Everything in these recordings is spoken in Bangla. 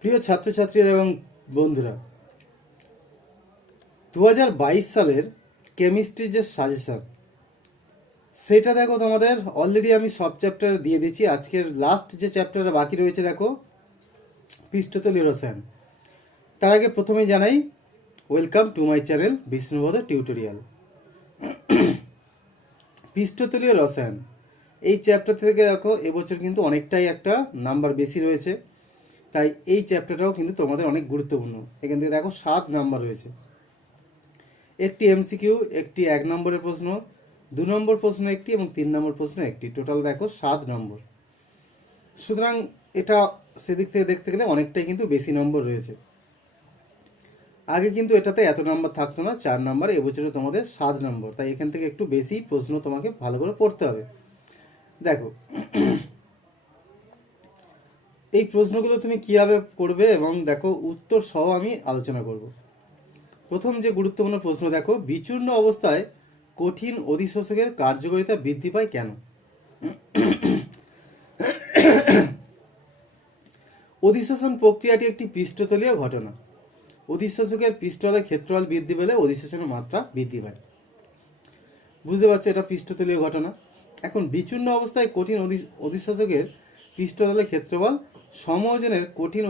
প্রিয় ছাত্রছাত্রীরা এবং বন্ধুরা, 2022 সালের কেমিস্ট্রির যে সাজেশন সেটা দেখো, তোমাদের অলরেডি আমি সব চ্যাপ্টার দিয়ে দিয়েছি। আজকের লাস্ট যে চ্যাপ্টারটা বাকি রয়েছে দেখো, পৃষ্ঠতলীয় রসায়ন। তার আগে প্রথমেই জানাই welcome to my channel Bishnupada tutorial. পৃষ্ঠতলীয় রসায়ন এই চ্যাপ্টার থেকে দেখো এবছর কিন্তু অনেকটাই একটা নাম্বার বেশি রয়েছে, তাই এই চ্যাপ্টারটাও কিন্তু তোমাদের অনেক গুরুত্বপূর্ণ। এখান থেকে দেখো 7 নাম্বার রয়েছে, একটি এমসিকিউ, একটি 1 নম্বরের প্রশ্ন, 2 নম্বর প্রশ্ন একটি এবং 3 নম্বর প্রশ্ন একটি, টোটাল দেখো 7 নম্বর। সুতরাং এটা সেদিক থেকে দেখতে গেলে অনেকটাই কিন্তু বেশি নম্বর রয়েছে। আগে কিন্তু এটাতে এত নাম্বার থাকতো না, 4 নাম্বার, এবছরে তোমাদের 7 নম্বর, তাই এখান থেকে একটু বেশি প্রশ্ন তোমাকে ভালো করে পড়তে হবে। দেখো এই প্রশ্নগুলো তুমি কিভাবে করবে এবং দেখো উত্তর সহ আমি আলোচনা করব। প্রথম যে গুরুত্বপূর্ণ প্রশ্ন দেখো, বিচূর্ণ অবস্থায় কঠিন অধিশোষকের কার্যকারিতা বৃদ্ধি পায় কেন? অধিশোষণ প্রক্রিয়াটি একটি পৃষ্ঠতলীয় ঘটনা। অধিশোষকের পৃষ্ঠতলের ক্ষেত্রফল বৃদ্ধি পেলে অধিশোষণের মাত্রা বৃদ্ধি পায়। বুঝতে পারছো, এটা পৃষ্ঠতলীয় ঘটনা। এখন বিচূর্ণ অবস্থায় কঠিন অধিশোষকের পৃষ্ঠতলের ক্ষেত্রফল সমওজনের কঠিন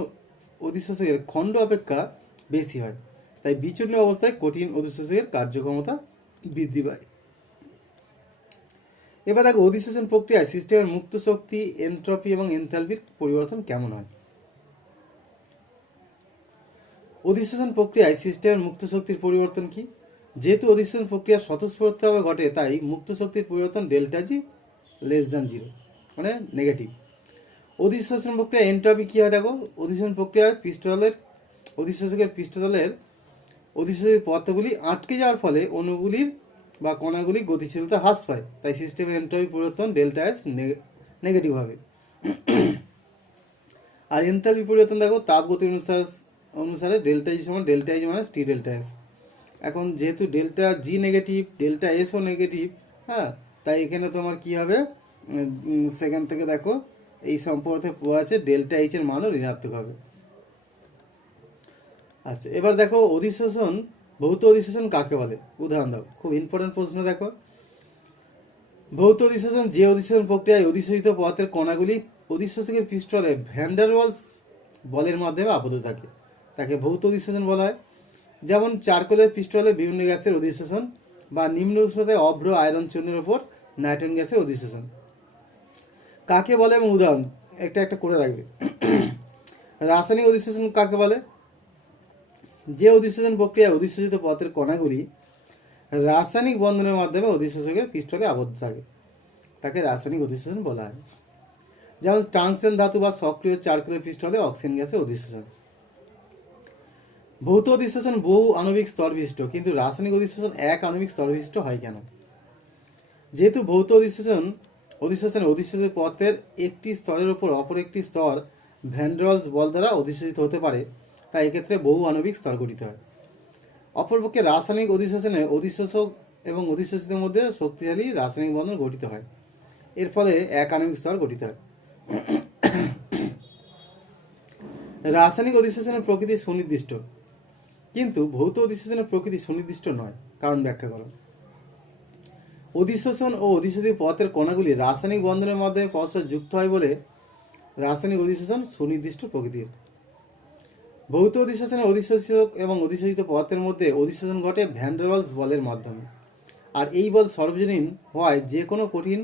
অধিশোষকের খণ্ড অপেক্ষা বেশি হয়, তাই বিচূর্ণ অবস্থায় কঠিন অধিশোষকের কার্যক্ষমতা বৃদ্ধি পায়। এবার দেখো অধিশোষণ প্রক্রিয়ায় সিস্টেমের মুক্ত শক্তি, এনট্রপি এবং এনথালপির পরিবর্তন কেমন হয়? অধিশোষণ প্রক্রিয়ায় সিস্টেমের মুক্ত শক্তির পরিবর্তন কি? যেহেতু অধিশোষণ প্রক্রিয়া স্বতঃস্ফূর্তভাবে ঘটে, তাই মুক্ত শক্তির পরিবর্তন ডেল্টা জি লেস দ্যান 0, মানে নেগেটিভ। অধিশোষণ প্রক্রিয়া এনট্রপি কি হয় দেখো, অধিশোষণ প্রক্রিয়ায় অধিশোষকের পৃষ্ঠতলের অধিশোষিত পদার্থগুলি আটকে যাওয়ার ফলে অণুগুলির বা কণাগুলির গতিশীলতা হ্রাস পায়, তাই সিস্টেমের এনট্রপি পরিবর্তন ডেল্টা এস নেগেটিভ হবে। আর এনথালপি পরিবর্তন দেখো, তাপগতি অনুসারে ডেল্টা জি সমান delta H minus T delta S. এখন যেহেতু ডেল্টা জি নেগেটিভ, ডেল্টা এসও নেগেটিভ, হ্যাঁ, তাই এখানে তোমার কি হবে, সেখান থেকে দেখো এই সম্পর্কে পাওয়া আছে ডেল্টা এইচ এর মানও ঋণাত্মক হবে। আচ্ছা, এবার দেখো অধিশোষণ, ভৌত অধিশোষণ কাকে বলে? উদাহরণ দাও। খুব ইম্পর্টেন্ট প্রশ্ন দেখো। ভৌত অধিশোষণ যে অধিশোষণ প্রক্রিয়ায় অধিশোষিত পদার্থের কণাগুলি অধিশোষকের পৃষ্ঠতলে ভ্যান ডার ওয়ালস বলের মাধ্যমে আবদ্ধ থাকে, তাকে ভৌত অধিশোষণ বলা হয়। যেমন চারকোলের পৃষ্ঠতলে বিভিন্ন গ্যাসের অধিশোষণ, বা নিম্ন উষ্ণতায় অভ্র আয়রন চূর্ণের উপর নাইট্রোজেন গ্যাসের অধিশোষণ কাকে বলে এবং উদাহরণ একটা একটা করে রাখবে। রাসায়নিক অধিশোষণ কাকে বলে? যে অধিশোষণ প্রক্রিয়ায় অধিশোষিত পদার্থের কণাগুলি রাসায়নিক বন্ধনের মাধ্যমে অধিশোষকের পৃষ্ঠতলে আবদ্ধ থাকে, তাকে রাসায়নিক অধিশোষণ বলা হয়। যেমন টাংস্টেন ধাতু বা সক্রিয় চারকোলের পৃষ্ঠতলে অক্সিজেন গ্যাসের অধিশোষণ। ভৌত অধিশোষণ বহু আণবিক স্তর বিশিষ্ট, কিন্তু রাসায়নিক অধিশোষণ এক আণবিক স্তর বিশিষ্ট হয় কেন? যেহেতু ভৌত অধিশোষণে অধিশোষিত পদার্থের একটি স্তরের উপর অপর একটি স্তর ভ্যান ডার ওয়ালস বল দ্বারা অধিশোষিত হতে পারে, তাই এক্ষেত্রে বহু আণবিক স্তর গঠিত হয়। অপরপক্ষে রাসায়নিক অধিশোষণে অধিশোষক এবং অধিশোষিতের মধ্যে শক্তিশালী রাসায়নিক বন্ধন গঠিত হয়, এর ফলে এক আণবিক স্তর গঠিত হয়। রাসায়নিক অধিশোষণের প্রকৃতি সুনির্দিষ্ট, কিন্তু ভৌত অধিশোষণের প্রকৃতি সুনির্দিষ্ট নয়। কারণ ব্যাখ্যা করো। অধিশোষণ ও অধিশোষিত পদার্থের কণাগুলি রাসায়নিক বন্ধনের মাধ্যমে পরস্পর যুক্ত হয় বলে রাসায়নিক অধিশোষণ সুনির্দিষ্ট প্রকৃতির। ভৌত অধিশোষণে অধিশোষক এবং অধিশোষিত পদার্থের মধ্যে অধিশোষণ ঘটে ভ্যান ডার ওয়ালস বলের মাধ্যমে, আর এই বল সর্বজনীন হওয়ায় যে কোনো কঠিন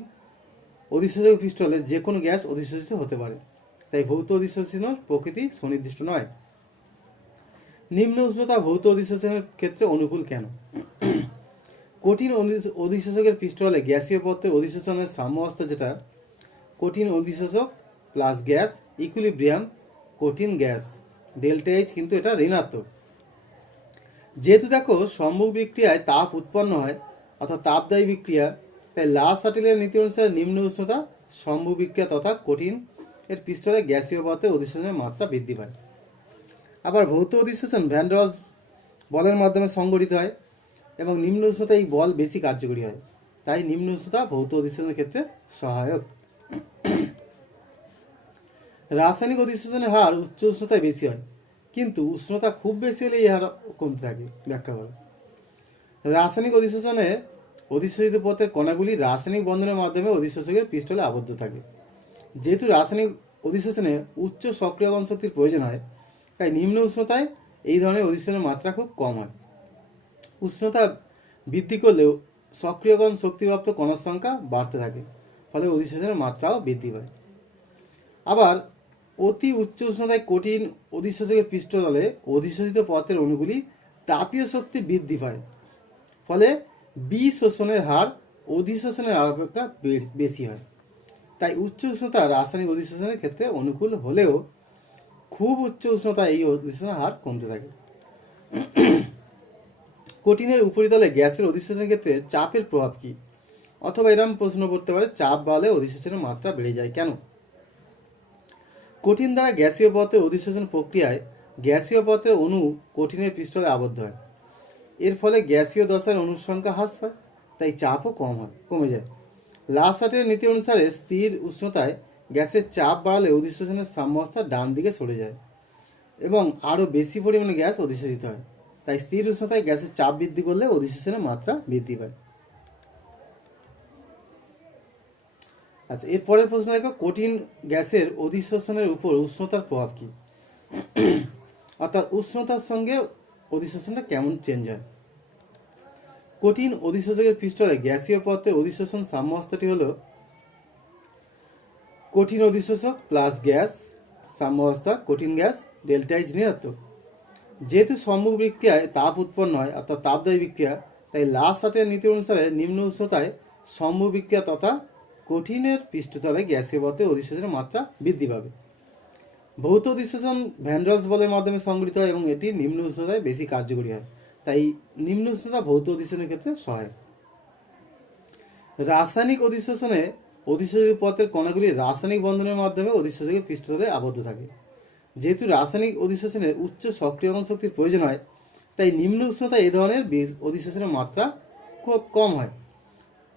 অধিশোষক পৃষ্ঠতলে যে কোনো গ্যাস অধিশোষিত হতে পারে, তাই ভৌত অধিশোষণের প্রকৃতি সুনির্দিষ্ট নয়। নিম্ন উষ্ণতা ভৌত অধিশোষণের ক্ষেত্রে অনুকূল কেন? কঠিন অধিশোষকের পৃষ্ঠতলে গ্যাসীয় পদার্থের অধিশোষণের সাম্যাবস্থা, যেটা কঠিন অধিশোষক প্লাস গ্যাস ইকুইলিব্রিয়াম কঠিন গ্যাস ডেল্টা এইচ, কিন্তু এটা ঋণাত্মক। যেহেতু দেখো সম্মুখ বিক্রিয়ায় তাপ উৎপন্ন হয়, অর্থাৎ তাপদায়ী বিক্রিয়া, তাই লা সাটিলের নীতি অনুসারে নিম্ন উষ্ণতা সম্মুখ বিক্রিয়া তথা কঠিন এর পৃষ্ঠতলে গ্যাসীয় পদার্থের অধিশোষণের মাত্রা বৃদ্ধি পায়। আবার ভৌত অধিশোষণ ভ্যান ডার ওয়ালস বলের মাধ্যমে সংগঠিত হয় এবং নিম্ন উষ্ণতায় এই বল বেশি কার্যকরী হয়, তাই নিম্ন উষ্ণতা ভৌত অধিশোষণের ক্ষেত্রে সহায়ক। রাসায়নিক অধিশোষণের হার উচ্চ উষ্ণতায় বেশি হয়, কিন্তু উষ্ণতা খুব বেশি হলে এই হার কমতে থাকে। ব্যাখ্যা করো। রাসায়নিক অধিশোষণে অধিশোষিত পদার্থের কণাগুলি রাসায়নিক বন্ধনের মাধ্যমে অধিশোষকের পৃষ্ঠতলে আবদ্ধ থাকে। যেহেতু রাসায়নিক অধিশোষণে উচ্চ সক্রিয়করণ শক্তির প্রয়োজন হয়, তাই নিম্ন উষ্ণতায় এই ধরনের অধিশোষণের মাত্রা খুব কম হয়। উষ্ণতা বৃদ্ধি করলেও সক্রিয়করণ শক্তিপ্রাপ্ত কণার সংখ্যা বাড়তে থাকে, ফলে অধিশোষণের মাত্রাও বৃদ্ধি পায়। আবার অতি উচ্চ উষ্ণতায় কঠিন অধিশোষকের পৃষ্ঠতলে অধিশোষিত পদার্থের অণুগুলি তাপীয় শক্তি বৃদ্ধি পায়, ফলে বিশোষণের হার অধিশোষণের হার অপেক্ষা বেশি হয়। তাই উচ্চ উষ্ণতা রাসায়নিক অধিশোষণের ক্ষেত্রে অনুকূল হলেও খুব উচ্চ উষ্ণতায় এই অধিশোষণের হার কমতে থাকে। কঠিনের উপরিতলে গ্যাসের অধিশোষণের ক্ষেত্রে চাপের প্রভাব কি? অথবা এরকম প্রশ্ন করতে পারে, চাপ বাড়লে অধিশোষণের মাত্রা বেড়ে যায় কেন? কঠিন দ্বারা গ্যাসীয় পদার্থের অধিশোষণ প্রক্রিয়ায় গ্যাসীয় পদার্থের অণু কঠিনের পৃষ্ঠতলে আবদ্ধ হয়। এর ফলে গ্যাসীয় দশার অণুর সংখ্যা হ্রাস পায়, তাই চাপও কমে যায়। লাসাটের নীতি অনুসারে স্থির উষ্ণতায় গ্যাসের চাপ বাড়ালে অধিশোষণের সাম্যাবস্থা ডান দিকে সরে যায় এবং আরও বেশি পরিমাণে গ্যাস অধিশোষিত হয়। তাই স্থির উষ্ণতায় গ্যাসের চাপ বৃদ্ধি করলে অধিশোষণের মাত্রা বৃদ্ধি পায়। আচ্ছা, এর পরের প্রশ্ন দেখো, কঠিন গ্যাসের অধিশোষণের উপর উষ্ণতার প্রভাব কি? অর্থাৎ উষ্ণতার সঙ্গে অধিশোষণটা কেমন চেঞ্জ হয়। কঠিন অধিশোষকের পৃষ্ঠতলে গ্যাসীয় পদার্থের অধিশোষণ সাম্যাবস্থাটি হল কঠিন অধিশোষক প্লাস গ্যাস সাম্যাবস্থা কঠিন গ্যাস ডেল্টা এইচ ঋণাত্মক। যেহেতু সম্মুখ বিক্রিয়ায় তাপ উৎপন্ন হয়, অর্থাৎ তাপদায়ী বিক্রিয়া, তাই লাসাটের নীতি অনুসারে নিম্ন উষ্ণতায় সম্মুখ বিক্রিয়া তথা কঠিনের পৃষ্ঠতলে গ্যাসীয় পদার্থের অধিশোষণের মাত্রা বৃদ্ধি পাবে। ভৌত অধিশোষণ ভ্যান ডেলস বলের মাধ্যমে সংগঠিত হয় এবং এটি নিম্ন উষ্ণতায় বেশি কার্যকরী হয়, তাই নিম্ন উষ্ণতা ভৌত অধিশোষণের ক্ষেত্রে সহায়ক। রাসায়নিক অধিশোষণে অধিশোষিত পদার্থের কণাগুলি রাসায়নিক বন্ধনের মাধ্যমে অধিশোষকের পৃষ্ঠতলে আবদ্ধ থাকে। যেহেতু রাসায়নিক অধিশোষণে উচ্চ সক্রিয়করণ শক্তির প্রয়োজন হয়, তাই নিম্ন উষ্ণতায় এই ধরনের অধিশোষণের মাত্রা খুব কম হয়।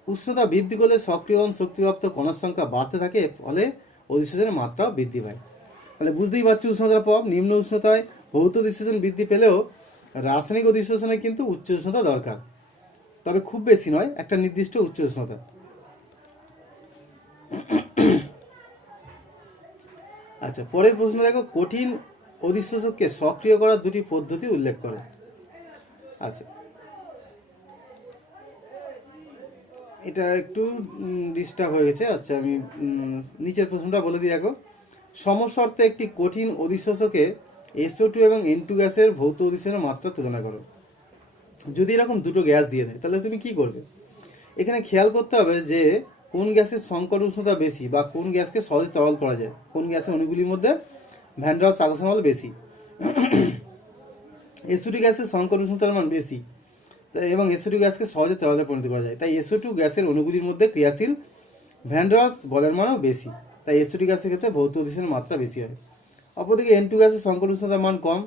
উষ্ণতা বৃদ্ধি করলে সক্রিয়করণ শক্তিপ্রাপ্ত কণার সংখ্যা বাড়তে থাকে, ফলে অধিশোষণের মাত্রাও বৃদ্ধি পায়। তাহলে বুঝতেই পারছি উষ্ণতার প্রভাব। নিম্ন উষ্ণতায় ভৌত অধিশোষণ বৃদ্ধি পেলেও রাসায়নিক অধিশোষণে কিন্তু উচ্চ উষ্ণতা দরকার, তবে খুব বেশি নয়, একটা নির্দিষ্ট উচ্চ উষ্ণতা। আচ্ছা, পরের প্রশ্ন দেখো, কঠিন অধিশোষককে সক্রিয় করার দুটি পদ্ধতি উল্লেখ করো। আচ্ছা, এটা একটু ডিস্টার্ব হয়ে গেছে। আচ্ছা, আমি নিচের প্রশ্নটা বলে দিই। দেখো, সমশর্তে একটি কঠিন অধিশোষকে SO2 এবং N2 গ্যাসের ভৌত অধিশোষণের মাত্রা তুলনা করো। যদি এরকম দুটো গ্যাস দিয়ে দেয়, তাহলে তুমি কি করবে? এখানে খেয়াল করতে হবে যে কোন গ্যাসের সংকট উষ্ণতা বেশি বা কোন গ্যাসকে সহজে তরল করা যায়, কোন গ্যাসের অণুগুলির মধ্যে ভ্যান ডেলস আকর্ষণ বল বেশি। SO2 গ্যাসের সংকট উষ্ণতার মান বেশি এবং SO2 গ্যাসকে সহজে তরলে পরিণত করা যায়, তাই SO2 গ্যাসের অণুগুলির মধ্যে ক্রিয়াশীল ভ্যান ডেলস বলের মানও বেশি, তাই SO2 গ্যাসের ক্ষেত্রে ভৌত অধিশোষণের মাত্রা বেশি হয়। অপরদিকে N2 গ্যাসের সংকট উষ্ণতার মান কম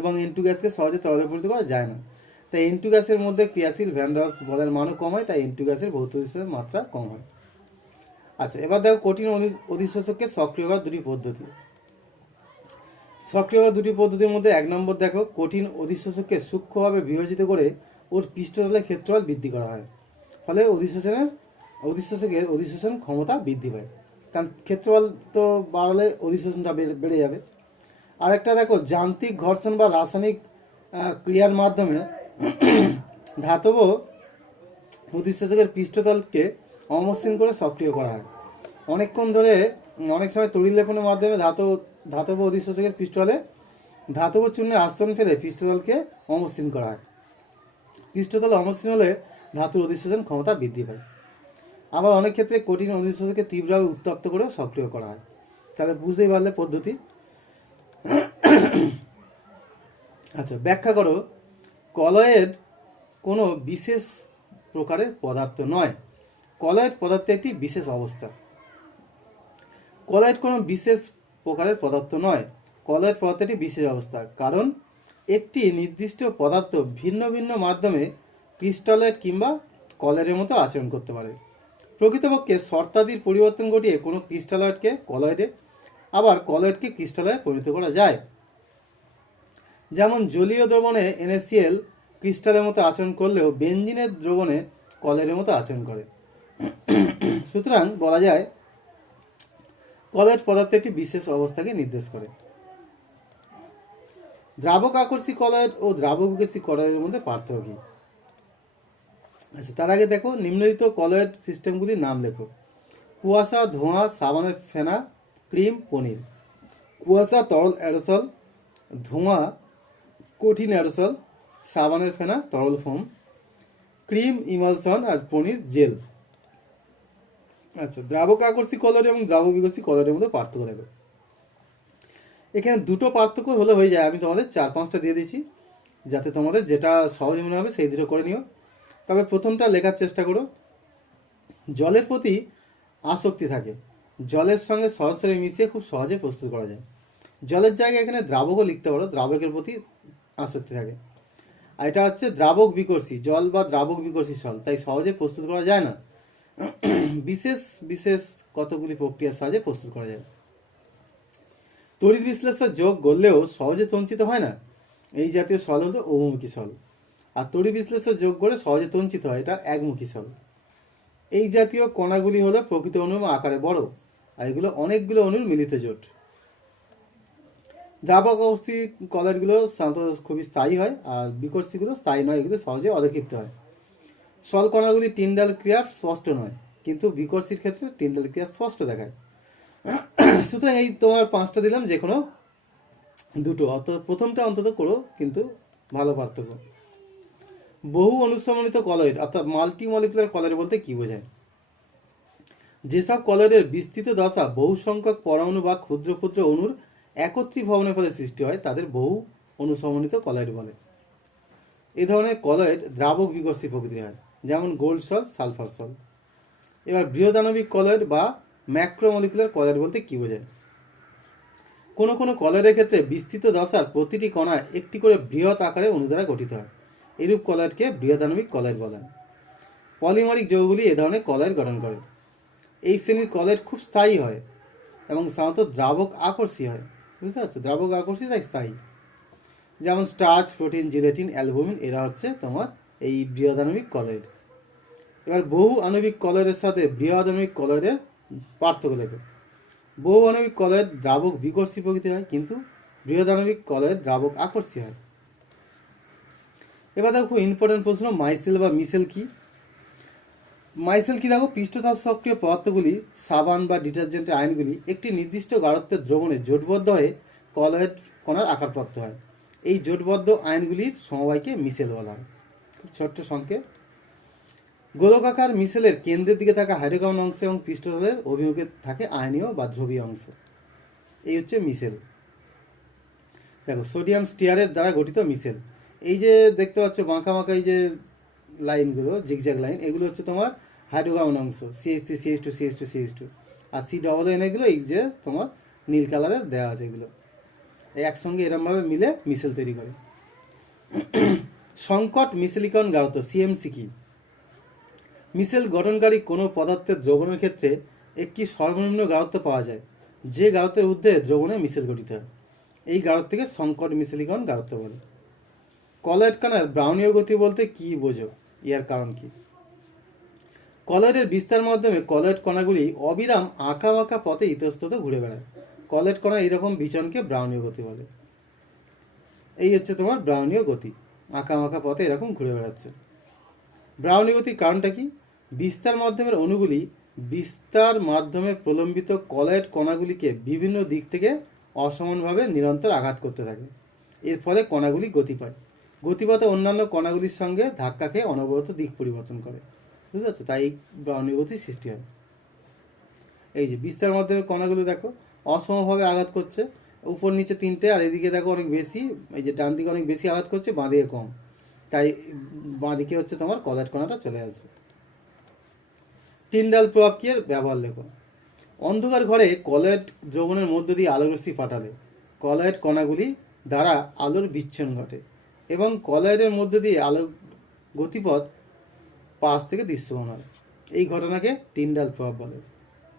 এবং N2 গ্যাসকে সহজে তরলে পরিণত করা যায় না, তাই N2 গ্যাসের মধ্যে ক্রিয়াশীল ভ্যান ডেলস বলের মানও কম হয়, তাই N2 গ্যাসের ভৌত অধিশোষণের মাত্রা কম হয়। আচ্ছা, এবার দেখো কঠিন অধিশোষককে সক্রিয় করার দুটি পদ্ধতি। সক্রিয় করার দুটি পদ্ধতির মধ্যে 1 নম্বর দেখো, কঠিন অধিশোষককে সূক্ষ্মভাবে বিভাজিত করে ওর পৃষ্ঠতলের ক্ষেত্রফল বৃদ্ধি করা হয়, ফলে অধিশোষকের অধিশোষণ ক্ষমতা বৃদ্ধি পায়, কারণ ক্ষেত্রফল তো বাড়ালে অধিশোষণটা বেড়ে যাবে। আরেকটা দেখো, যান্ত্রিক ঘর্ষণ বা রাসায়নিক ক্রিয়ার মাধ্যমে ধাতব অধিশোষকের পৃষ্ঠতলকে অমসৃণ করে সক্রিয় করা হয়। অনেকক্ষণ ধরে অনেক সময় তড়িৎ লেপনের মাধ্যমে ধাতব অধিশোষকের পৃষ্ঠতলে ধাতব চূর্ণের আস্তরণ ফেলে পৃষ্ঠতলকে অমসৃণ করা হয়। পৃষ্ঠতল অমসৃণ হলে ধাতুর অধিশোষণ ক্ষমতা বৃদ্ধি পায়। আবার অনেক ক্ষেত্রে কঠিন অধিশোষককে তীব্রভাবে উত্তপ্ত করেও সক্রিয় করা হয়। তাহলে বুঝতেই পারলে পদ্ধতি। আচ্ছা, ব্যাখ্যা করো, কলয়েড কোনো বিশেষ প্রকারের পদার্থ নয়। কলয়েড পদার্থের একটি বিশেষ অবস্থা। কলয়েড কোনো বিশেষ প্রকারের পদার্থ নয়, কলয়েড পদার্থটি বিশেষ অবস্থা, কারণ একটি নির্দিষ্ট পদার্থ ভিন্ন ভিন্ন মাধ্যমে ক্রিস্টালয়েড কিংবা কলয়েডের মতো আচরণ করতে পারে। প্রকৃতপক্ষে শর্তাদির পরিবর্তন ঘটিয়ে কোনো ক্রিস্টালয়েডকে কলয়েডে আবার কলয়েডকে ক্রিস্টালে পরিণত করা যায়। যেমন জলীয় দ্রবণে NaCl ক্রিস্টালের মতো আচরণ করলেও বেনজিনের দ্রবণে কলয়েডের মতো আচরণ করে। সুতরাং বলা যায় কলয়েড পদার্থ একটি বিশেষ অবস্থাকে নির্দেশ করে। দ্রাবক আকর্ষী কলয়েড ও দ্রাবক বিকর্ষী কলয়েডের মধ্যে পার্থক্য কি? আচ্ছা, তার আগে দেখো নিম্নলিখিত কলয়েড সিস্টেমগুলির নাম লেখো। কুয়াশা, ধোঁয়া, সাবানের ফেনা, ক্রিম, পনির। কুয়াশা তরল অ্যারোসল, ধোঁয়া কঠিন অ্যারোসল, সাবানের ফেনা তরল ফোম, ক্রিম ইমালশন আর পনির জেল। আচ্ছা, দ্রাবক আকর্ষী কলয়েড এবং দ্রাবক বিকর্ষী কলয়েডের মধ্যে পার্থক্য দেখো। এখানে দুটো পার্থক্য হলে হয়ে যায়, আমি তোমাদের 4-5টা দিয়ে দিচ্ছি, যাতে তোমাদের যেটা সহজ মনে হবে সেই দুটো করে নিও। তবে প্রথমটা লেখার চেষ্টা করো। জলের প্রতি আসক্তি থাকে, জলের সঙ্গে সরাসরি মিশিয়ে খুব সহজে প্রস্তুত করা যায়। জলের জায়গায় এখানে দ্রাবকও লিখতে পারো, দ্রাবকের প্রতি আসক্তি থাকে। আর এটা হচ্ছে দ্রাবক বিকর্ষী জল বা দ্রাবক বিকর্ষী জল, তাই সহজে প্রস্তুত করা যায় না। বিশেষ বিশেষ কতগুলি প্রক্রিয়ার সাহায্যে প্রস্তুত করা যায়। তড়িৎ বিশ্লেষণ যোগ করলেও সহজে তঞ্চিত হয় না, এই জাতীয় সল হলো বহুমুখী সল। আর তড়িৎ বিশ্লেষণ যোগ করে সহজে তঞ্চিত হয়, এটা একমুখী সল। এই জাতীয় কণাগুলি হলো প্রকৃত অণুর আকারে বড়, আর এগুলো অনেকগুলো অণুর মিলিত জোট। দ্রাবক আকর্ষী কলয়েডগুলো সাধারণত খুবই স্থায়ী হয়, আর বিকর্ষীগুলো স্থায়ী নয়, এগুলো সহজে অধিক্ষিপ্ত হয়। সল কণাগুলি টিন্ডাল ক্রিয়া স্পষ্ট নয়, কিন্তু বিকর্ষীর ক্ষেত্রে টিন্ডাল ক্রিয়া স্পষ্ট দেখায়। সুতরাং এই তোমার 5টা দিলাম, যে কোনো দুটো, অর্থাৎ প্রথমটা অন্তত করো, কিন্তু ভালো পার্থক্য। বহু অনুসমন্বিত কলয়েড অর্থাৎ মাল্টি মলিকুলার কলয়েড বলতে কি বোঝায়? যেসব কলয়েডের বিস্তৃত দশা বহু সংখ্যক পরমাণু বা ক্ষুদ্র ক্ষুদ্র অণুর একত্রিত ভবনের ফলে সৃষ্টি হয়, তাদের বহু অনুসমন্বিত কলয়েড বলে। এই ধরনের কলয়েড দ্রাবক বিকর্ষী প্রকৃতির হয়, যেমন গোল্ড সল, সালফার সল। এবার বৃহদাণবিক কলয়েড বা ম্যাক্রোমলিকুলার কলয়েড বলতে কি বোঝায়? কোনো কোনো কলয়েডের ক্ষেত্রে বিস্তৃত দশার প্রতিটি কণা একটি করে বৃহৎ আকারে অণু দ্বারা গঠিত হয়, এরূপ কলয়েডকে বৃহদাণবিক কলয়েড বলে। পলিমারিক যৌগগুলি এ ধরনের কলয়েড গঠন করে। এই শ্রেণীর কলয়েড খুব স্থায়ী হয় এবং সাধারণত দ্রাবক আকর্ষী হয়, বুঝতে পারছো? দ্রাবক আকর্ষী তাই স্থায়ী। যেমন স্টার্চ, প্রোটিন, জিলেটিন, অ্যালবুমিন, এরা হচ্ছে তোমার এই বৃহদাণবিক কলয়েড। এবার বহু আণবিক কলয়েডের সাথে বৃহদাণবিক কলয়েডের পার্থক্য দেখো। বহু আণবিক কলয়েড দ্রাবক বিকর্ষী প্রকৃতির হয়, কিন্তু বৃহদাণবিক কলয়েড দ্রাবক আকর্ষী হয়। এবার দেখো ইম্পর্টেন্ট প্রশ্ন, মাইসেল বা মিশেল কি? মাইসেল কি দেখো, পৃষ্ঠতল সক্রিয় পদার্থগুলি, সাবান বা ডিটারজেন্টের আয়নগুলি একটি নির্দিষ্ট গাঢ়ত্বের দ্রবণে জোটবদ্ধ হয়ে কলয়েড কণার আকারপ্রাপ্ত হয়। এই জোটবদ্ধ আয়নগুলির সমবায়কে মিশেল বলা হয়। খুব ছোট্ট সংক্ষেপ। গোলকাকার মিশেলের কেন্দ্রের দিকে থাকা হাইড্রোকার্বন অংশ এবং পৃষ্ঠতলের অভিমুখে থাকে আয়নীয় বা ধ্রুবীয় অংশ, এই হচ্ছে মিশেল। দেখো সোডিয়াম স্টিয়ারের দ্বারা গঠিত মিশেল। এই যে দেখতে পাচ্ছ বাঁকা বাঁকা এই যে লাইনগুলো, জিগজ্যাগ লাইন, এগুলো হচ্ছে তোমার হাইড্রোকার্বন অংশ, CH3 CH2 CH2 CH2, আর COO এগুলো এই যে তোমার নীল কালারে দেওয়া আছে, এগুলো একসঙ্গে এরমভাবে মিলে মিশেল তৈরি করে। সংকট মিশেলীকরণ গাঢ়ত্ব CMC কি? মিশেল গঠনকারী কোনো পদার্থের দ্রবণের ক্ষেত্রে একটি সর্বনিম্ন গাঢ়ত্ব পাওয়া যায়, যে গাঢ়ত্বের ঊর্ধ্বে দ্রবণে মিশেল গঠিত হয়। এই গাঢ়ত্বকে সংকট মিশেলীকরণ গাঢ়ত্ব বলে। কলয়েড কণার ব্রাউনীয় গতি বলতে কি বোঝো? ইয়ার কারণ কি? কলয়েডের বিস্তার মাধ্যমে কলয়েড কণাগুলি অবিরাম আঁকা বাঁকা পথে ইতস্তত ঘুরে বেড়ায়। কলয়েড কণা এইরকম বিচরণকে ব্রাউনীয় গতি বলে। এই হচ্ছে তোমার ব্রাউনীয় গতি, আঁকা বাঁকা পথে এরকম ঘুরে বেড়াচ্ছে। ব্রাউনীয় গতির কারণটা কি? বিস্তার মাধ্যমের অণুগুলি বিস্তার মাধ্যমে প্রলম্বিত কলয়েড কণাগুলিকে বিভিন্ন দিক থেকে অসমানভাবে নিরন্তর আঘাত করতে থাকে। এর ফলে কণাগুলি গতি পায়। গতিপথে অন্যান্য কণাগুলির সঙ্গে ধাক্কা খেয়ে অনবরত দিক পরিবর্তন করে, বুঝতে পারছো? তাই ব্রাউনীয় গতির সৃষ্টি হয়। এই যে বিস্তার মাধ্যমে কণাগুলি দেখো অসমভাবে আঘাত করছে, উপর নিচে তিনটে, আর এদিকে দেখো অনেক বেশি, এই যে ডান দিকে অনেক বেশি আঘাত করছে, বাঁ দিকে কম, তাই বাঁ দিকে হচ্ছে তোমার কলয়েড কণাটা চলে আসবে। টিন্ডাল প্রভাব কি এর ব্যবহার লেখো। অন্ধকার ঘরে কলয়েড দ্রবণের মধ্য দিয়ে আলোরশ্মি পাঠালে কলয়েড কণাগুলি দ্বারা আলোর বিচ্ছন ঘটে এবং কলয়েডের মধ্য দিয়ে আলোর গতিপথ পাশ থেকে দৃশ্যমান হয়। এই ঘটনাকে টিন্ডাল প্রভাব বলে।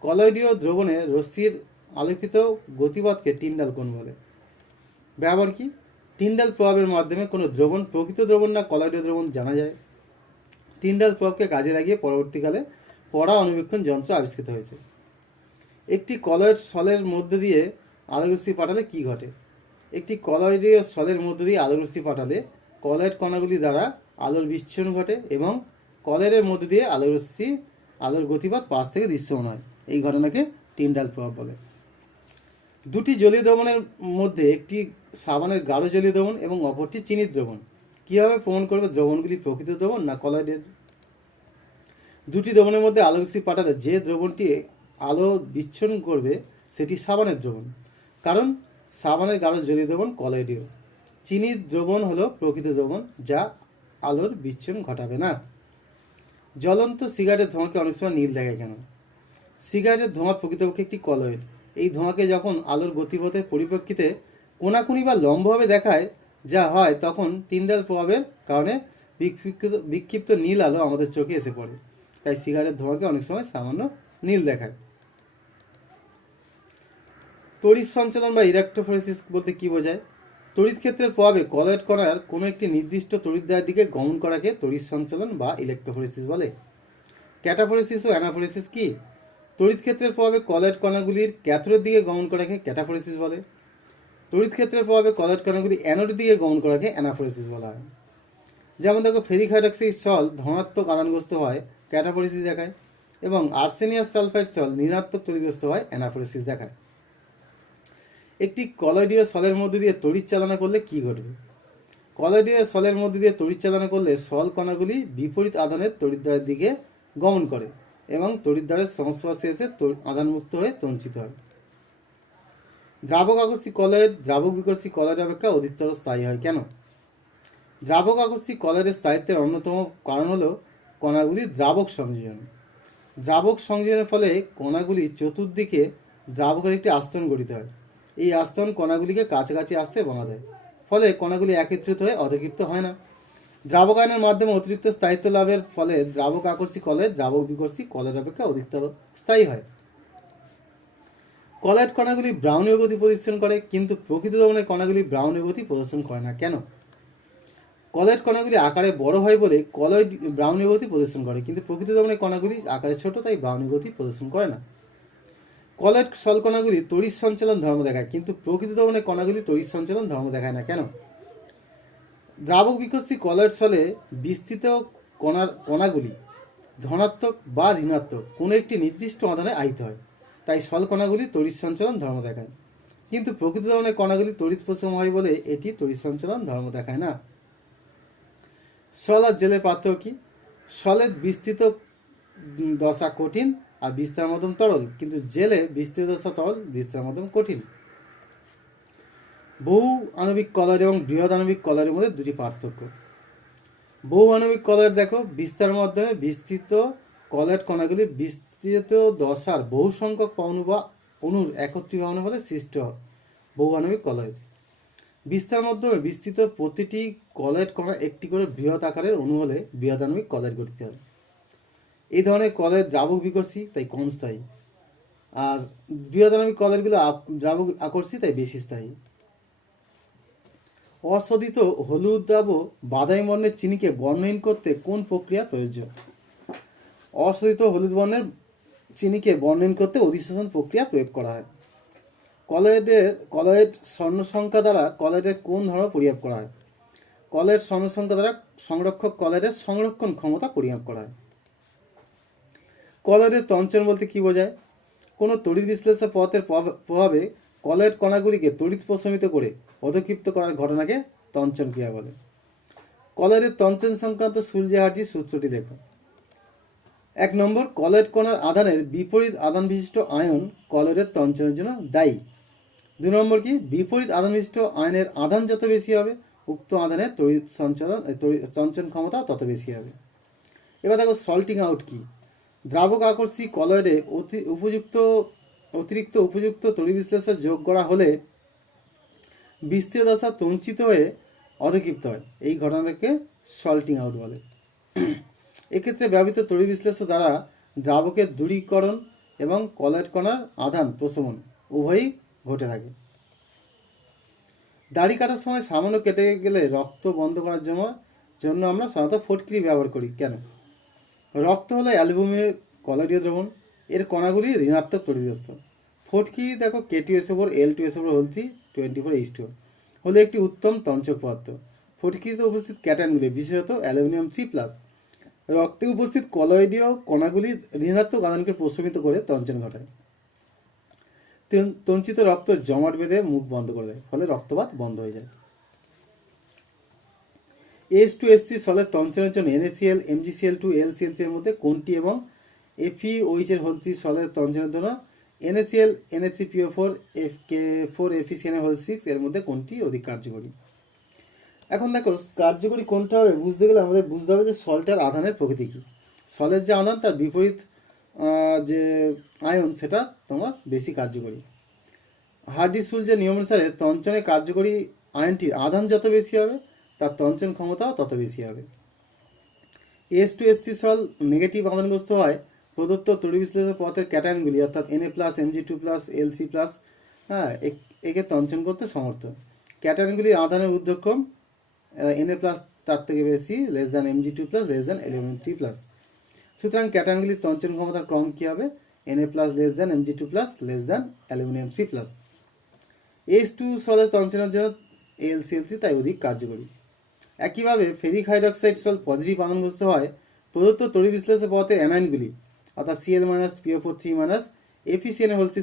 কলয়েডীয় দ্রবণে রশ্মির আলোকিত গতিপথকে টিন্ডাল কোণ বলে। ব্যবহার কি? টিন্ডাল প্রভাবের মাধ্যমে কোনো দ্রবণ প্রকৃত দ্রবণ না কলয়েডীয় দ্রবণ জানা যায়। টিন্ডাল প্রভাবকে কাজে লাগিয়ে পরবর্তীকালে পড়া অনুবীক্ষণ যন্ত্র আবিষ্কৃত হয়েছে। একটি কলয়েড সলের মধ্য দিয়ে আলোকরশ্মি পাঠালে কি ঘটে? একটি কলয়েডীয় সলের মধ্য দিয়ে আলোকরশ্মি পাঠালে কলয়েড কণাগুলি দ্বারা আলোর বিচ্ছুরণ ঘটে এবং কলয়েডের মধ্য দিয়ে আলোর গতিপথ পাশ থেকে দৃশ্যমান হয়। এই ঘটনাকে টিন্ডাল প্রভাব বলে। দুটি জলীয় দ্রবণের মধ্যে একটি সাবানের গাঢ় জলীয় দ্রবণ এবং অপরটি চিনির দ্রবণ। কীভাবে প্রমাণ করবে দ্রবণগুলি প্রকৃত দ্রবণ না কলয়েডের? দুটি দ্রবণের মধ্যে আলোকরশ্মি পাঠালে যে দ্রবণটি আলো বিচ্ছুরণ করবে সেটি সাবানের দ্রবণ, কারণ সাবানের গাঢ় জলীয় দ্রবণ কলয়েডীয়। চিনির দ্রবণ হলো প্রকৃত দ্রবণ যা আলোর বিচ্ছুরণ ঘটাবে না। জ্বলন্ত সিগারেটের ধোঁয়াকে অনেক সময় নীল দেখায় কেন? সিগারেটের ধোঁয়া প্রকৃতপক্ষে একটি কলয়েড। এই ধোঁয়াকে যখন আলোর গতিপথের পরিপ্রেক্ষিতে কোনাকুনি বা লম্বভাবে দেখায় যা হয়, তখন টিন্ডাল প্রভাবের কারণে বিক্ষিপ্ত নীল আলো আমাদের চোখে এসে পড়ে। তাই সিগারেটের ধোঁয়াকে অনেক সময় সামান্য নীল দেখায়। তড়িৎ সঞ্চালন বা ইলেকট্রোফোরেসিস বলতে কি বোঝায়? তড়িৎ ক্ষেত্রের প্রভাবে কলয়েড কণার কোনো একটি নির্দিষ্ট তড়িৎদ্বারের দিকে গমন করাকে তড়িৎ সঞ্চালন বা ইলেকট্রোফোরেসিস বলে। ক্যাটাফোরেসিস ও অ্যানাফোরেসিস কি? তড়িৎ ক্ষেত্রের প্রভাবে কলয়েড কণাগুলির ক্যাথোডের দিকে গমন করাকে ক্যাটাফোরেসিস বলে। তড়িৎ ক্ষেত্রের প্রভাবে কলয়েড কণাগুলি অ্যানোডের দিকে গমন করাকে অ্যানাফোরেসিস বলা হয়। যেমন দেখো, ফেরিক হাইড্রক্সাইড সল ধনাত্মক আধানগ্রস্ত হয়, ক্যাটাফোরেসিস দেখায়, এবং আর্সেনিয়াস সালফাইড সল ঋণাত্মক তড়িৎগ্রস্ত হয়, অ্যানাফোরেসিস দেখায়। একটি কলয়েডীয় সলের মধ্যে দিয়ে তড়িৎ চালনা করলে কি ঘটবে? কলয়েডীয় সলের মধ্যে দিয়ে তড়িৎ চালনা করলে সল কণাগুলি বিপরীত আধানের তড়িৎদ্বারের দিকে গমন করে এবং তড়িৎদ্বারের সংস্পর্শে এসে আধানমুক্ত হয়ে তঞ্চিত হয়। দ্রাবক আকস্মিক কলয়েড দ্রাবক বিকর্ষী কলয়েড অপেক্ষা অধিকতর স্থায়ী হয় কেন? দ্রাবক আকস্মিক কলয়েডের স্থায়িত্বের অন্যতম কারণ হলো কণাগুলির দ্রাবক সংযোজন। দ্রাবক সংযোজনের ফলে কণাগুলির চতুর্দিকে দ্রাবকের একটি আস্তরণ গঠিত হয়। এই আস্তরণ কণাগুলিকে কাছাকাছি আসতে বাধা দেয়, ফলে কণাগুলি একত্রিত হয়ে অধক্ষিপ্ত হয় না। দ্রাবকায়নের মাধ্যমে অতিরিক্ত স্থায়িত্ব লাভের ফলে দ্রাবক আকর্ষী কলয়েড দ্রাবক বিকর্ষী কলয়েড অপেক্ষা অধিকতর স্থায়ী হয়। কলয়েড কণাগুলি ব্রাউনীয় গতি প্রদর্শন করে, কিন্তু প্রকৃত দ্রবণের কণাগুলি ব্রাউনীয় গতি প্রদর্শন করে না কেন? কলয়েড কণাগুলি আকারে বড় হয় বলে কলয়েড ব্রাউনীয় গতি প্রদর্শন করে, কিন্তু প্রকৃত দ্রবণের কণাগুলি আকারে ছোট, তাই ব্রাউনীয় গতি প্রদর্শন করে না। কলয়েড সল কণাগুলি তড়িৎ সঞ্চালন ধর্ম দেখায়, কিন্তু প্রকৃত দ্রবণের কণাগুলি তড়িৎ সঞ্চালন ধর্ম দেখায় না কেন? দ্রাবক বিকর্ষী কলয়েড সলে বিস্তৃত কণাগুলি ধনাত্মক বা ঋণাত্মক কোনো একটি নির্দিষ্ট আধানে আহিত হয়, তাই সল কণাগুলি তড়িৎ সঞ্চালন ধর্ম দেখায়, কিন্তু প্রকৃত দ্রবণের কণাগুলি তড়িৎ প্রশম হয় বলে এটি তড়িৎ সঞ্চালন ধর্ম দেখায় না। সল আর জেলের পার্থক্য কি? সলের বিস্তৃত দশা কঠিন আর বিস্তার মাধ্যম তরল, কিন্তু জেলে বিস্তৃত দশা তরল, বিস্তার মাধ্যম কঠিন। বহু আণবিক কলয়েড এবং বৃহৎ আণবিক কলয়েডের মধ্যে দুটি পার্থক্য। বহু আণবিক কলয়েড দেখো, বিস্তার মাধ্যমে বিস্তৃত কলয়েড কণাগুলি বিস্তৃত দশার বহু সংখ্যক অণু বা অণুর একত্রীকরণের ফলে সৃষ্ট বহু আণবিক কলয়েড। বিস্তার মাধ্যমে বিস্তৃত প্রতিটি কলয়েড কণা একটি করে বৃহৎ আকারের অণু হলে বৃহৎ আণবিক কলয়েড গঠিত হয়। এই ধরনের কলয়েড দ্রাবক বিকর্ষী, তাই কম স্থায়ী, আর বৃহৎ আণবিক কলয়েডগুলো দ্রাবক আকর্ষী, তাই বেশি স্থায়ী। অশোধিত হলুদাভ বাদামি বর্ণের চিনিকে বর্ণহীন করতে কোন প্রক্রিয়া প্রযোজ্য? অশোধিত হলুদ বর্ণের চিনিকে বর্ণহীন করতে অধিশোষণ প্রক্রিয়া প্রয়োগ করা হয়। কলয়েড স্বর্ণসংখ্যা দ্বারা কলয়েডের কোন ধর্ম পরিমাপ করা হয়? কলয়েড স্বর্ণসংখ্যা দ্বারা সংরক্ষক কলয়েডের সংরক্ষণ ক্ষমতা পরিমাপ করা হয়। কলয়েডের তঞ্চন বলতে কি বোঝায়? কোনো তড়িৎ বিশ্লেষক পদার্থের প্রভাবে কলয়েড কণাগুলিকে তড়িৎ প্রশমিত করে অধক্ষিপ্ত করার ঘটনাকে তঞ্চন ক্রিয়া বলে। কলয়েডের তঞ্চন সংক্রান্ত সুলজেহাটির সূত্রটি দেখো। 1 নম্বর, কলয়েড কণার আধানের বিপরীত আধান বিশিষ্ট আয়ন কলয়েডের তঞ্চনের জন্য দায়ী। 2 নম্বর কি? বিপরীত আধান বিশিষ্ট আয়নের আধান যত বেশি হবে উক্ত আধানের তঞ্চন ক্ষমতা তত বেশি হবে। এবার দেখো সল্টিং আউট কি? দ্রাবক আকর্ষী কলয়েডে অতিরিক্ত উপযুক্ত তড়িৎ বিশ্লেষক যোগ করা হলে বিস্তৃত দশা তঞ্চিত হয়ে অধক্ষিপ্ত হয়। এই ঘটনাকে সল্টিং আউট বলে। এক্ষেত্রে ব্যবহৃত তড়িৎ বিশ্লেষক দ্বারা দ্রাবকের দূরীকরণ এবং কলয়েড কণার আধান প্রশমন উভয়ই ঘটে থাকে। দাড়ি কাটার সময় সামান্য কেটে গেলে রক্ত বন্ধ করার জন্য আমরা সাধারণত ফটকিরি ব্যবহার করি। কেন? রক্ত হলো অ্যালবুমিনের কলয়ীয় দ্রবণ, এর কণাগুলি ঋণাত্মক তড়িৎগ্রস্ত। ফটকিরি দেখো K2SO4 L2SO4 24H2 হলো একটি উত্তম তঞ্চক পদার্থ। ফটকিরিতে উপস্থিত ক্যাটায়নগুলি, বিশেষত অ্যালুমিনিয়াম 3+, রক্তে উপস্থিত কলয়েডীয় কণাগুলি ঋণাত্মক আধানকে প্রশমিত করে তঞ্চন ঘটায়। তঞ্চিত রক্ত জমাট বেঁধে মুখ বন্ধ করে দেয়, ফলে রক্তপাত বন্ধ হয়ে যায়। H2SC সলের তঞ্চনের জন্য NaCl, MgCl2, LCl এর মধ্যে কোনটি এবং FeOH এর হলটি সলের তঞ্চনের জন্য NaCl, Na3PO4, K4FeCnO6 এর মধ্যে কোনটি অধিক কার্যকরী? এখন দেখো কার্যকরী কোনটা হবে বুঝতে গেলে আমাদের বুঝতে হবে যে সল্টের আধানের প্রকৃতি কী। সলের যে আধান তার বিপরীত যে আয়ন সেটা তোমার বেশি কার্যকরী। হার্ডিসুল যে নিয়ম অনুসারে তঞ্চনে কার্যকরী আয়নটির আধান যত বেশি হবে তার তঞ্চন ক্ষমতাও তত বেশি হবে। H2SC সল নেগেটিভ আধানগ্রস্ত হয় প্রদত্ত তড়িৎ বিশ্লেষণ পদার্থের ক্যাটায়নগুলি অর্থাৎ Na+, Mg2+, L3+, হ্যাঁ, একে তঞ্চন করতে সমর্থ। ক্যাটায়নগুলির আধানের ঊর্ধ্বক্রম Na+ তার থেকে বেশি Mg2+, L3+। সুতরাং ক্যাটায়নগুলির তঞ্চন ক্ষমতার ক্রম কী হবে? Na+, Mg2+, Al3+। H2 সলের তঞ্চনের জন্য LCl3 তাই অধিক কার্যকরী। একইভাবে ফেরিক হাইড্রক্সাইড সল পজিটিভ আধানগ্রস্ত হয় প্রদত্ত তড়িৎ বিশ্লেষণ পদার্থের অ্যানায়নগুলি অর্থাৎ Cl-, PO4 3-, FeCnO6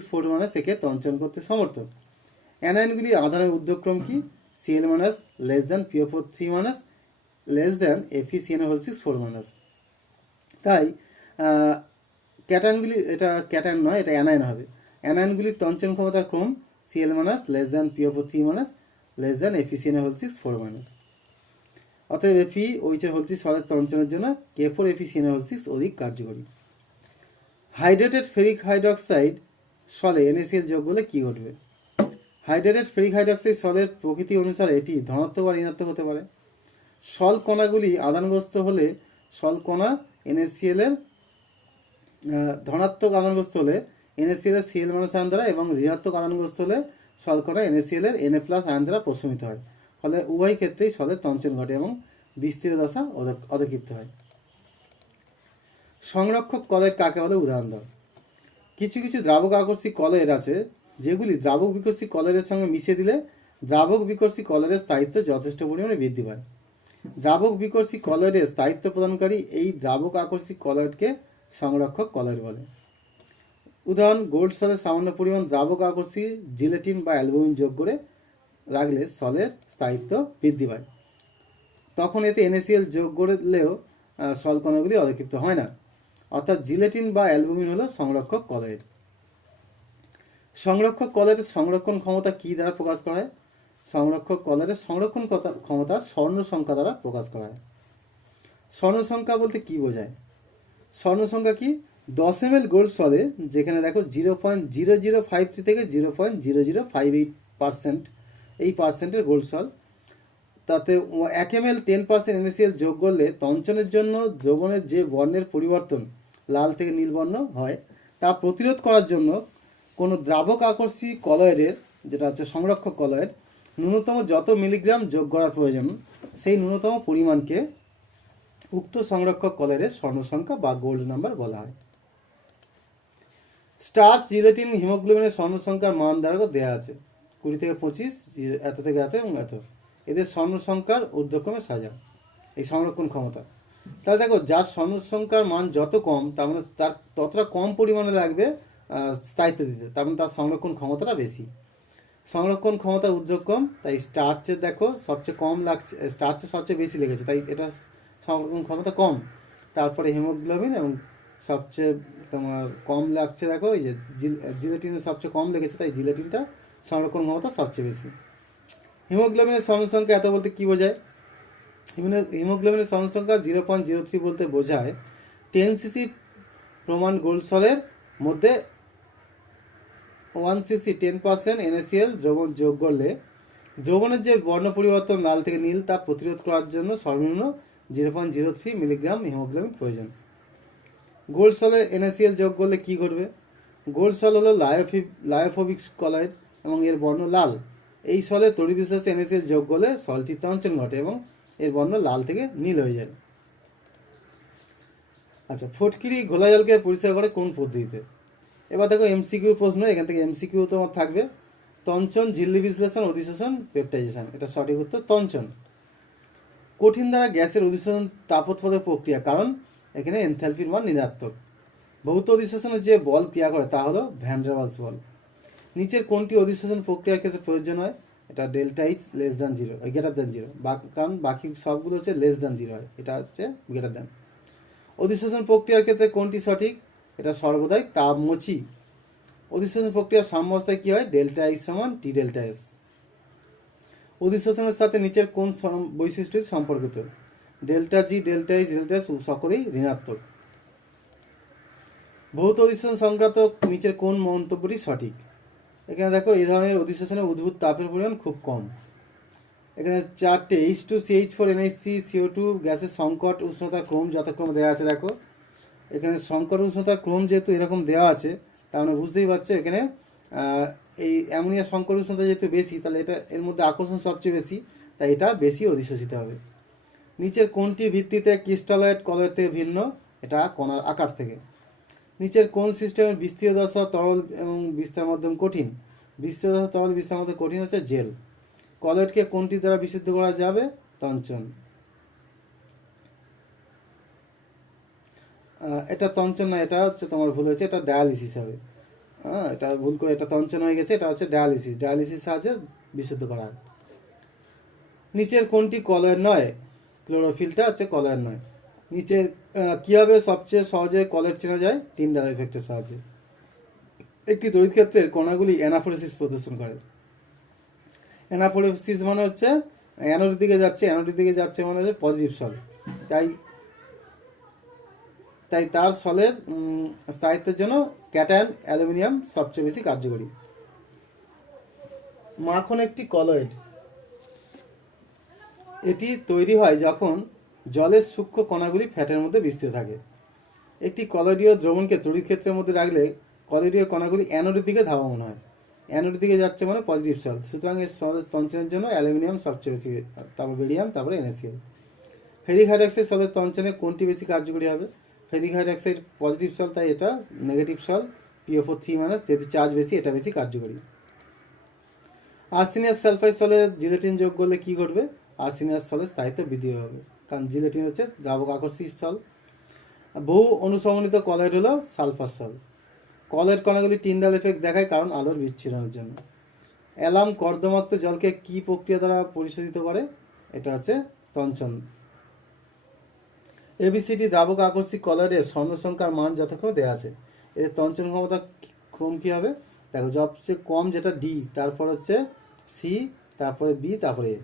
একে তঞ্চন করতে সমর্থ। অ্যানায়নগুলির আধানের ঊর্ধ্বক্রম কি? Cl-, PO4 3-, FeCnO6 তাই ক্যাটায়নগুলি, এটা ক্যাটায়ন নয়, এটা অ্যানায়ন হবে। অ্যানায়নগুলির তঞ্চন ক্ষমতার ক্রম Cl-, PO4 3-, FeCnO6 অতএব FeOH এর হলটি সলের তঞ্চনের জন্য K4FeCnO6 অধিক কার্যকরী। হাইড্রেটেড ফেরিক হাইড্রক্সাইড সলে NaCl যোগ করলে কী ঘটবে? হাইড্রেটেড ফেরিক হাইড্রক্সাইড সলের প্রকৃতি অনুসারে এটি ধনাত্মক বা ঋণাত্মক হতে পারে। সল কণাগুলি আধানগ্রস্ত হলে সল কণা NaCl এর ধনাত্মক আধানগ্রস্ত হলে NaCl এর Cl- আয়ন দ্বারা এবং ঋণাত্মক আধানগ্রস্ত হলে সল কণা NaCl এর Na+ আয়ন দ্বারা প্রশমিত হয়, ফলে উভয় ক্ষেত্রেই সলের তঞ্চন ঘটে এবং বিস্তৃত দশা অধক্ষিপ্ত হয়। সংরক্ষক কলয়েড কাকে বলে? উদাহরণ দাও। কিছু কিছু দ্রাবক আকর্ষী কলয়েড আছে যেগুলি দ্রাবক বিকর্ষী কলয়েডের সঙ্গে মিশিয়ে দিলে দ্রাবক বিকর্ষী কলয়েডের স্থায়িত্ব যথেষ্ট পরিমাণে বৃদ্ধি পায়। দ্রাবক বিকর্ষী কলয়েডের স্থায়িত্ব প্রদানকারী এই দ্রাবক আকর্ষী কলয়েডকে সংরক্ষক কলয়েড বলে। উদাহরণ, গোল্ড সলের সামান্য পরিমাণ দ্রাবক আকর্ষী জিলেটিন বা অ্যালবুমিন যোগ করে রাখলে সলের স্থায়িত্ব বৃদ্ধি পায়। তখন এতে NaCl যোগ করলেও সল কণাগুলি অধক্ষিপ্ত হয় না। অর্থাৎ জিলেটিন বা অ্যালবুমিন হলো সংরক্ষক কলয়েড। সংরক্ষক কলয়েডের সংরক্ষণ ক্ষমতা কী দ্বারা প্রকাশ করা হয়? সংরক্ষক কলয়েডের সংরক্ষণ ক্ষমতা স্বর্ণ সংখ্যা দ্বারা প্রকাশ করা হয়। স্বর্ণ সংখ্যা বলতে কি বোঝায়? স্বর্ণ সংখ্যা কি? 10 ml গোল্ড সলে যেখানে দেখো 0.0053 থেকে 0.0058% এই পার্সেন্টের গোল্ড সল, তাতে 1 ml 10% NaCl যোগ করলে তঞ্চনের জন্য দ্রবণের যে বর্ণের পরিবর্তন লাল থেকে নীল বর্ণ হয় তা প্রতিরোধ করার জন্য কোনো দ্রাবক আকর্ষী কলয়েডের, যেটা হচ্ছে সংরক্ষক কলয়েড, ন্যূনতম যত মিলিগ্রাম যোগ করার প্রয়োজন সেই ন্যূনতম পরিমাণকে উক্ত সংরক্ষক কলয়েডের স্বর্ণ সংখ্যা বা গোল্ড নাম্বার বলা হয়। স্টার্চ, জিলেটিন, হিমোগ্লোবিনের স্বর্ণ সংখ্যার মান দ্বারা দেওয়া আছে 20 থেকে 25, এত থেকে এত এবং এত। এদের স্বর্ণ সংখ্যার ঊর্ধ্বক্রমে সাজা এই সংরক্ষণ ক্ষমতা। তাহলে দেখো যার স্বর্ণ সংখ্যার মান যত কম তার মানে তার ততটা কম পরিমাণে লাগবে স্থায়িত্ব দিতে, তার মানে তার সংরক্ষণ ক্ষমতাটা বেশি। সংরক্ষণ ক্ষমতা ঊর্ধ্বক্রম, তাই স্টার্চের দেখো সবচেয়ে কম লাগছে, স্টার্চের সবচেয়ে বেশি লেগেছে তাই এটা সংরক্ষণ ক্ষমতা কম। তারপরে হিমোগ্লোবিন এবং সবচেয়ে তোমার কম লাগছে দেখো এই যে জিলেটিনের সবচেয়ে কম লেগেছে তাই জিলেটিনটা সংরক্ষণ ক্ষমতা সবচেয়ে বেশি। হিমোগ্লোবিনের স্বর্ণ সংখ্যা এত বলতে কী বোঝায়? হিমোগ্লোবিনের স্বর্ণ সংখ্যা 0.03 বলতে বোঝায় 10 cc প্রমাণ গোল্ড সলের মধ্যে 1 cc 10% NaCl দ্রবণ যোগ করলে দ্রবণের যে বর্ণ পরিবর্তন লাল থেকে নীল তা প্রতিরোধ করার জন্য সর্বনিম্ন 0.03 মিলিগ্রাম হিমোগ্লোবিন প্রয়োজন। গোল্ড সলে NaCl যোগ করলে কী ঘটবে? গোল্ড সল হলো লায়োফোবিক কলয়েড এবং এর বর্ণ লাল। এই সলে তড়িৎ বিশ্লেষে NaCl যোগ করলে সলটির তঞ্চন ঘটে এবং এর বর্ণ লাল থেকে নীল হয়ে যায়। আচ্ছা, ফটকিরি ঘোলা জলকে পরিষ্কার করে কোন পদ্ধতিতে? এবার দেখো MCQ প্রশ্ন, এখান থেকে MCQ তোমার থাকবে। তঞ্চন, ঝিল্লি বিশ্লেষণ, অধিশোষণ, পেপটাইজেশন। এটা সঠিক উত্তর তঞ্চন। কঠিন দ্বারা গ্যাসের অধিশোষণ তাপোৎপাদক প্রক্রিয়া, কারণ এখানে এনথালপির মান ঋণাত্মক। ভৌত অধিশোষণের যে বল ক্রিয়া করে তা হলো ভ্যান ডার ওয়ালস বল। নিচের কোনটি অধিশোষণ প্রক্রিয়ার ক্ষেত্রে প্রয়োজন হয়? এটা delta H less than zero, greater than zero, কারণ বাকি সবগুলো হচ্ছে লেস দ্যান জিরো হয়, এটা হচ্ছে গ্রেটার দ্যান। অধিশোষণ প্রক্রিয়ার ক্ষেত্রে কোনটি সঠিক? এটা সর্বদাই তাপমোচী। অধিশোষণ প্রক্রিয়ার সাম্যাবস্থায় কি হয়? ডেল্টা এইচ সমান টি ডেল্টা এস। অধিশোষণের সাথে নিচের কোন বৈশিষ্ট্যটি সম্পর্কিত? ডেল্টা জি, ডেল্টা এইচ, ডেল্টা এস সকলেই ঋণাত্মক। ভৌত অধিশোষণ সংক্রান্ত নিচের কোন মন্তব্যটি সঠিক? এখানে দেখো এই ধরনের অধিশোষণে উদ্ভূত তাপের পরিমাণ খুব কম। এখানে চারটে H2CH4NH3CO2 গ্যাসের সংকট উষ্ণতার ক্রম যথাক্রমে দেওয়া আছে। দেখো এখানে সংকট উষ্ণতার ক্রম যেহেতু এরকম দেওয়া আছে, তার মানে বুঝতেই পারছো এখানে এই অ্যামোনিয়া সংকট উষ্ণতা যেহেতু বেশি, তাহলে এটা এর মধ্যে আকর্ষণ সবচেয়ে বেশি, তাই এটা বেশি অধিশোষিত হবে। নিচের কোনটি ভিত্তিতে ক্রিস্টালয়েড কলয়েড থেকে ভিন্ন? এটা কণার আকার থেকে। নিচের কোন সিস্টেমের বিস্তৃত দশা তরল এবং বিস্তার মাধ্যম কঠিন? বিস্তৃত দশা তরল, বিস্তার মাধ্যম কঠিন হচ্ছে জেল। কলয়েডকে কোনটি দ্বারা বিশুদ্ধ করা যাবে? তঞ্চন। এটা তঞ্চন না, এটা হচ্ছে তোমার ভুল হয়েছে, এটা ডায়ালিসিস হবে। এটা ভুল করে এটা তঞ্চন হয়ে গেছে, এটা হচ্ছে ডায়ালিসিস। ডায়ালিসিস সাহায্যে বিশুদ্ধ করা হয়। নিচের কোনটি কলয়েড নয়? ক্লোরোফিলটা হচ্ছে কলয়েড নয়। নিচের কীভাবে সবচেয়ে সহজে কলয়েড চেনা যায়? টিন্ডাল এফেক্টের সাহায্যে। একটি তড়িৎ ক্ষেত্রের কণাগুলি অ্যানাফোরেসিস প্রদর্শন করে। অ্যানাফোরেসিস মানে হচ্ছে অ্যানোডের দিকে যাচ্ছে, অ্যানোডের দিকে যাচ্ছে মানে হচ্ছে পজিটিভ সল। তাই তার সলের স্থায়িত্বের জন্য ক্যাটায়ন অ্যালুমিনিয়াম সবচেয়ে বেশি কার্যকরী। মাখন একটি কলয়েড। এটি তৈরি হয় যখন জলের সূক্ষ্ম কণাগুলি ফ্যাটের মধ্যে বিস্তৃত থাকে। একটি কলয়েডীয় দ্রবণকে তড়িৎ ক্ষেত্রের মধ্যে রাখলে কলয়েডীয় কণাগুলি অ্যানোডের দিকে ধাবমান হয়। অ্যানোডের দিকে যাচ্ছে মানে পজিটিভ সল, সুতরাং এর তঞ্চনের জন্য অ্যালুমিনিয়াম সবচেয়ে বেশি, তারপর বেরিয়াম, তারপরে NaCl। ফেরিক হাইড্রক্সাইড সলের তঞ্চনে কোনটি বেশি কার্যকরী হবে? ফেরিক হাইড্রক্সাইড পজিটিভ সল, তাই এটা নেগেটিভ সল, PO4 3- যেহেতু চার্জ বেশি, এটা বেশি কার্যকরী। আর্সেনিয়াস সালফাইড সলে জিলেটিন যোগ করলে কি ঘটবে? আর্সেনিয়াস সলের স্থায়িত্ব বৃদ্ধি হবে, কারণ জিলেটিন হচ্ছে দ্রাবক আকর্ষী সল। বহু অনুসমন্বিত কলয়েড হলো সালফার সল। কলয়েড কণাগুলি টিন্ডাল এফেক্ট দেখায় কারণ আলোর বিচ্ছুরণের জন্য। অ্যালাম কর্দমাক্ত জলকে কি প্রক্রিয়া দ্বারা পরিশোধিত করে? এটা হচ্ছে তঞ্চন। ABCD দ্রাবক আকর্ষিক কলয়েডের স্বর্ণসংখ্যার মান যথাক্রমে দেওয়া আছে। এর তঞ্চন ক্ষমতা ক্রম কী হবে? দেখো সবচেয়ে কম যেটা D, তারপর হচ্ছে C, তারপরে B, তারপরে A।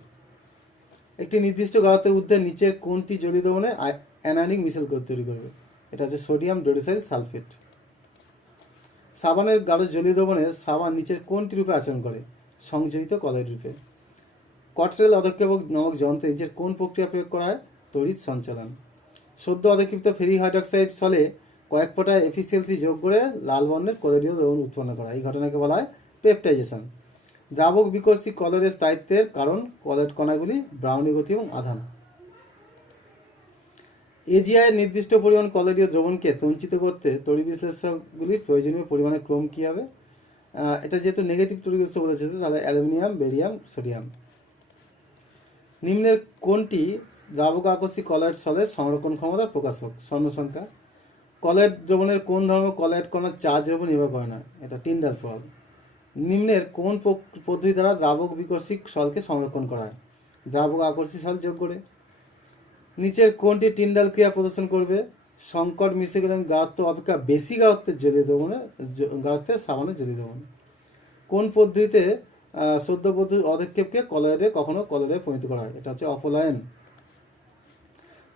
একটি নির্দিষ্ট গাঢ়তের ঊর্ধ্বে নিচের কোনটি জলীয় দ্রবণে অ্যানায়নিক মিশেল তৈরি করবে? এটা হচ্ছে সোডিয়াম ডোডিসাইল সালফেট। সাবানের গাঢ় জলীয় দ্রবণে সাবান নিচের কোনটি রূপে আচরণ করে? সংযোজিত কলয়েড রূপে। কটরেল অধক্ষেপক নামক যন্ত্রে নিচের কোন প্রক্রিয়া প্রয়োগ করা হয়? তড়িৎ সঞ্চালন। সদ্য অধক্ষিপ্ত ফেরিক হাইড্রক্সাইড সলে কয়েক ফোঁটা FeCl3 যোগ করে লাল বর্ণের কলয়েডীয় দ্রবণ উৎপন্ন করা, এই ঘটনাকে বলা হয় পেপটাইজেশন। দ্রাবক বিকর্ষী কলয়েডের স্থায়িত্বের কারণ কলয়েড কণাগুলি ব্রাউনি গতি এবং আধান। AgI নির্দিষ্ট পরিমাণ কলয়েডীয় দ্রবণকে তঞ্চিত করতে তড়িৎ বিশ্লেষকগুলির প্রয়োজনীয় পরিমাণের ক্রম কী হবে? এটা যেহেতু নেগেটিভ তড়িৎ উৎস বলেছে, তাহলে অ্যালুমিনিয়াম, বেরিয়াম, সোডিয়াম। নিম্নের কোনটি দ্রাবক আকর্ষী কলয়েড সলের সংরক্ষণ ক্ষমতার প্রকাশক? স্বর্ণসংখ্যা। কলয়েড দ্রবণের কোন ধর্ম কলয়েড কণার চার্জের উপর নির্ভর করে না? এটা টিন্ডাল প্রভাব। নিম্নের কোন পদ্ধতি দ্বারা দ্রাবক বিকর্ষী সলকে সংরক্ষণ করা হয়? দ্রাবক আকর্ষী সল যোগ করে। নিচের কোনটি টিন্ডাল ক্রিয়া প্রদর্শন করবে? সংকট মিশে গেলেন গাঢ়ত্ব অপেক্ষা বেশি গাঢ়ত্বের জলীয় দ্রবণে, গাঢ়ত্বের সাবানের জলীয় দ্রবণ। কোন পদ্ধতিতে সদ্য পদ্ধতি অধক্ষেপকে কলয়েডে কখনো কলয়েডে পরিণত করা হয়? এটা হচ্ছে অপলায়ন।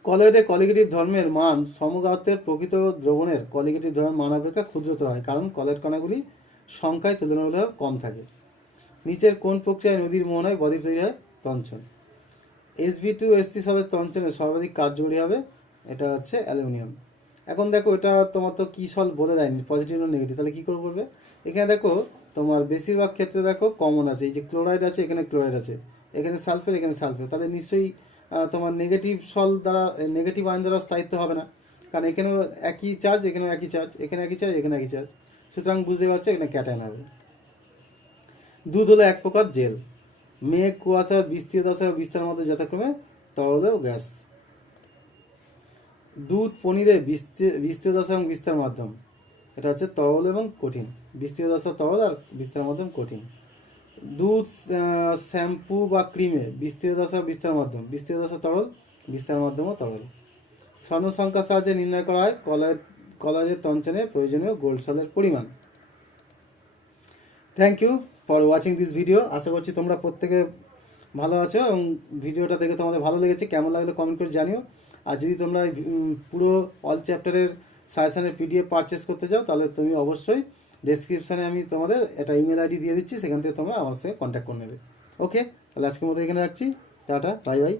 কলয়েডে কলিগেটিভ ধর্মের মান সমগাঢ়ত্বের প্রকৃত দ্রবণের কলিগেটিভ ধর্মের মান অপেক্ষা ক্ষুদ্রতর হয়, কারণ কলয়েড কণাগুলি সংখ্যায় তুলনামূলকভাবে কম থাকে। নিচের কোন প্রক্রিয়ায় নদীর মোহনায় বদ্বীপ তৈরি হয়? তঞ্চন। Sb2 সলের তঞ্চনে সর্বাধিক কার্যকরী হবে? এটা হচ্ছে অ্যালুমিনিয়াম। এখন দেখো এটা তোমার তো কি সল বলে দেয়নি পজিটিভ না নেগেটিভ, তাহলে কী করে করবে? এখানে দেখো তোমার বেশিরভাগ ক্ষেত্রে দেখো কমন আছে, এই যে ক্লোরাইড আছে, এখানে ক্লোরাইড আছে, এখানে সালফেট, এখানে সালফেট, তাহলে নিশ্চয়ই তোমার নেগেটিভ সল দ্বারা নেগেটিভ আয়ন দ্বারা স্থায়িত্ব হবে না, কারণ এখানেও একই চার্জ, এখানেও একই চার্জ, এখানে একই চার্জ, এখানে একই চার্জ, সুতরাং বুঝতে পারছো এখানে ক্যাটায়ন হবে। দুধ হলো এক প্রকার জেল। মেঘ, কুয়াশার বিস্তৃত দশা ও বিস্তার মধ্যে যথাক্রমে তরল ও গ্যাস। দুধ, পনিরে বিস্তৃত দশা এবং বিস্তার মাধ্যম, এটা হচ্ছে তরল এবং কঠিন। বিস্তৃত দশা তরল আর বিস্তার মাধ্যম কঠিন। দুধ, শ্যাম্পু বা ক্রিমে বিস্তৃত দশা বিস্তার মাধ্যম, বিস্তৃত দশা তরল, বিস্তার মাধ্যমও তরল। স্বর্ণ সংখ্যার সাহায্যে নির্ণয় করা হয় কলারের তঞ্চনে প্রয়োজনীয় গোল্ড সলের পরিমাণ। Thank you for watching this video. আশা করছি তোমরা প্রত্যেকে ভালো আছো এবং ভিডিওটা দেখে তোমাদের ভালো লেগেছে। কেমন লাগলো কমেন্ট করে জানিও। আর যদি তোমরা পুরো অল চ্যাপ্টারের সাজেশনের পিডিএফ পারচেস করতে চাও, তাহলে তুমি অবশ্যই ডেসক্রিপশানে আমি তোমাদের একটা ইমেল আইডি দিয়ে দিচ্ছি, সেখান থেকে তোমরা আমার সঙ্গে কন্ট্যাক্ট করে নেবে। ওকে, তাহলে আজকের মতো এখানে রাখছি। Tata, bye bye.